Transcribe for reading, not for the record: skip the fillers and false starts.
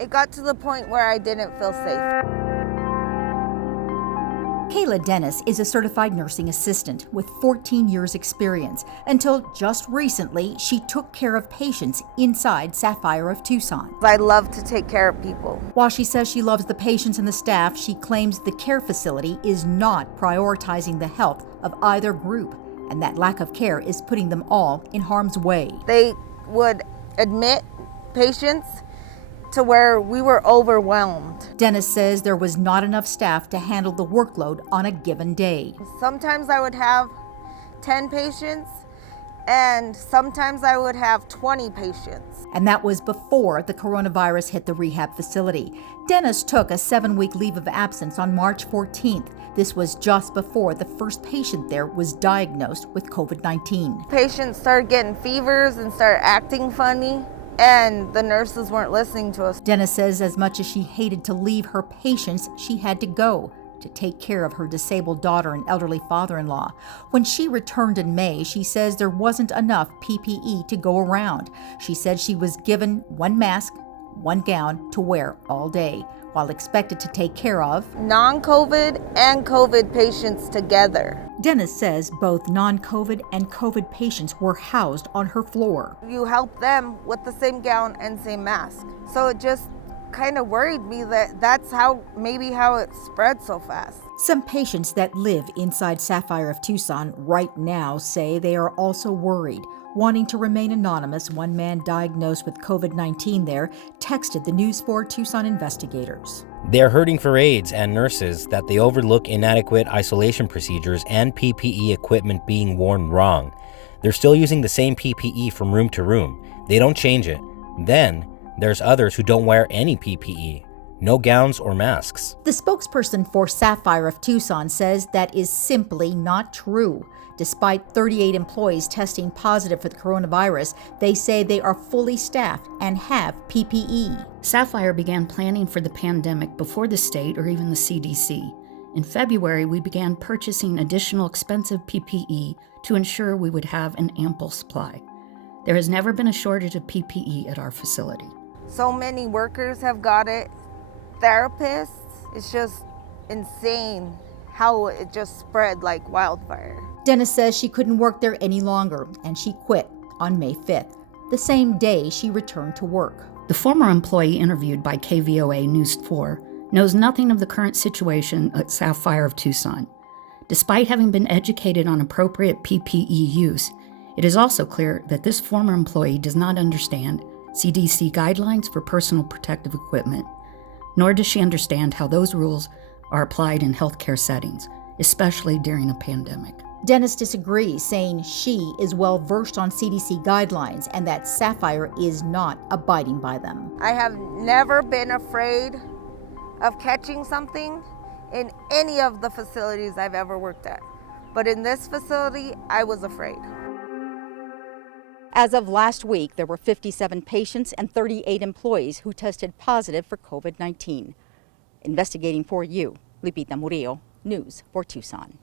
It got to the point where I didn't feel safe. Kayla Dennis is a certified nursing assistant with 14 years experience. Until just recently, she took care of patients inside Sapphire of Tucson. I love to take care of people. While she says she loves the patients and the staff, she claims the care facility is not prioritizing the health of either group, and that lack of care is putting them all in harm's way. They would admit patients to where we were overwhelmed. Dennis says there was not enough staff to handle the workload on a given day. Sometimes I would have 10 patients, and sometimes I would have 20 patients. And that was before the coronavirus hit the rehab facility. Dennis took a 7-week leave of absence on March 14th. This was just before the first patient there was diagnosed with COVID-19. Patients started getting fevers and started acting funny, and the nurses weren't listening to us. Dennis says as much as she hated to leave her patients, she had to go to take care of her disabled daughter and elderly father-in-law. When she returned in May, she says there wasn't enough PPE to go around. She said she was given one mask, one gown to wear all day, while expected to take care of non-COVID and COVID patients together. Dennis says both non-COVID and COVID patients were housed on her floor. You help them with the same gown and same mask. So it just kind of worried me that that's maybe how it spread so fast. Some patients that live inside Sapphire of Tucson right now say they are also worried. Wanting to remain anonymous, one man diagnosed with COVID-19 there texted the News 4 Tucson investigators. They're hurting for aides and nurses that they overlook inadequate isolation procedures and PPE equipment being worn wrong. They're still using the same PPE from room to room. They don't change it. Then there's others who don't wear any PPE. No gowns or masks. The spokesperson for Sapphire of Tucson says that is simply not true. Despite 38 employees testing positive for the coronavirus, they say they are fully staffed and have PPE. Sapphire began planning for the pandemic before the state or even the CDC. In February, we began purchasing additional expensive PPE to ensure we would have an ample supply. There has never been a shortage of PPE at our facility. So many workers have got it. Therapists, it's just insane how it just spread like wildfire. Dennis says she couldn't work there any longer, and she quit on May 5th, the same day she returned to work. The former employee interviewed by KVOA News 4 knows nothing of the current situation at Sapphire of Tucson. Despite having been educated on appropriate PPE use, it is also clear that this former employee does not understand CDC guidelines for personal protective equipment, nor does she understand how those rules are applied in healthcare settings, especially during a pandemic. Dennis disagrees, saying she is well versed on CDC guidelines and that Sapphire is not abiding by them. I have never been afraid of catching something in any of the facilities I've ever worked at. But in this facility, I was afraid. As of last week, there were 57 patients and 38 employees who tested positive for COVID-19. Investigating for you, Lupita Murillo, News 4 Tucson.